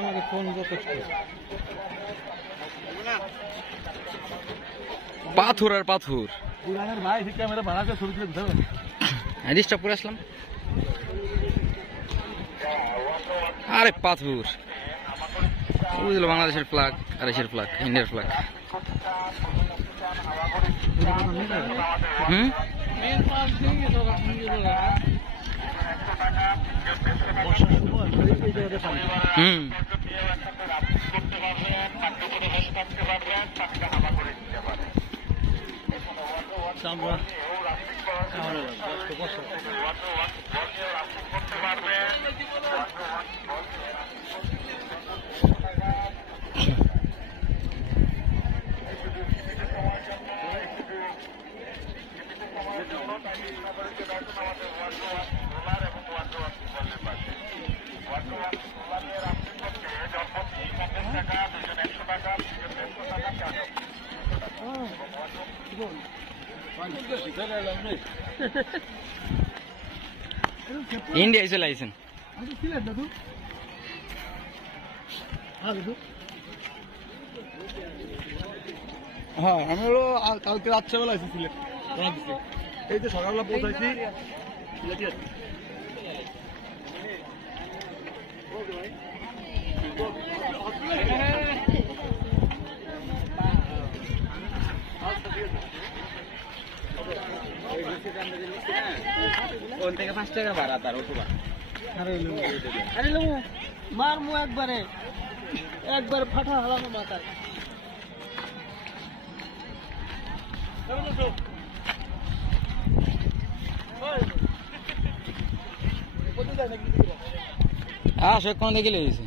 আমাকে ফোন যথেষ্ট। পাথর আর পাথর ভাই ক্যামেরা ভাড়াতে শুরু করে দিতে হবে। ডিস্টার্ব করে আসলাম। আরে পাথর বুঝলো, বাংলাদেশের ফ্ল্যাগ আর এসের ফ্ল্যাগ, ইন্ডিয়ার ফ্ল্যাগ। হুম হুম ইন্ডিয়ায় চলে আইছেন। হ্যাঁ, আমি হলো কালকে রাত্রেবেলা এসেছি সিলেট, এই যে সকালবেলা পৌঁছাইছি। ওখান থেকে 5 টাকা ভাড়া তার অটো ভাড়া। আরে লো মারমু একবারে ফাটা হালানো মাথায়। সে কোন দিকে লেগেছে,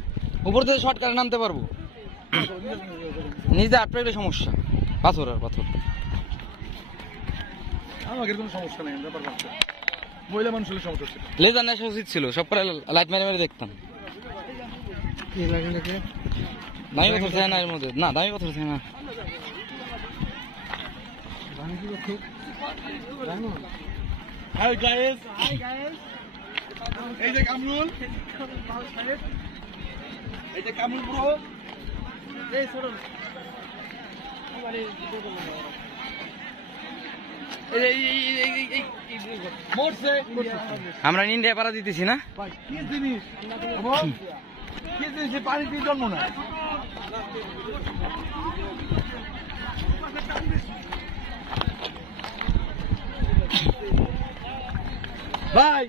উপর থেকে শর্টকাটে নামতে পারবো। নিজে আটকে সমস্যা, পাথর আর পাথর। আমাদের কোনো সমস্যা নেই, ব্যাপার হচ্ছে মহিলা মানুষের সমস্যা ছিল। লেজার নেশা উচিত ছিল, সব করে লাইট মেরে মেরে দেখতাম। দামি পাথর থাকে না এর মধ্যে, না দামি পাথর থাকে না। হাই গাইস, এই যে কামরুল, এই যে কামরুল ব্রো, এই সরল আমরা ইন্ডিয়া পাড়া দিতেছি না। কি জিনিস কি জিনিস, পানি দিয়ে জন্ম না ভাই।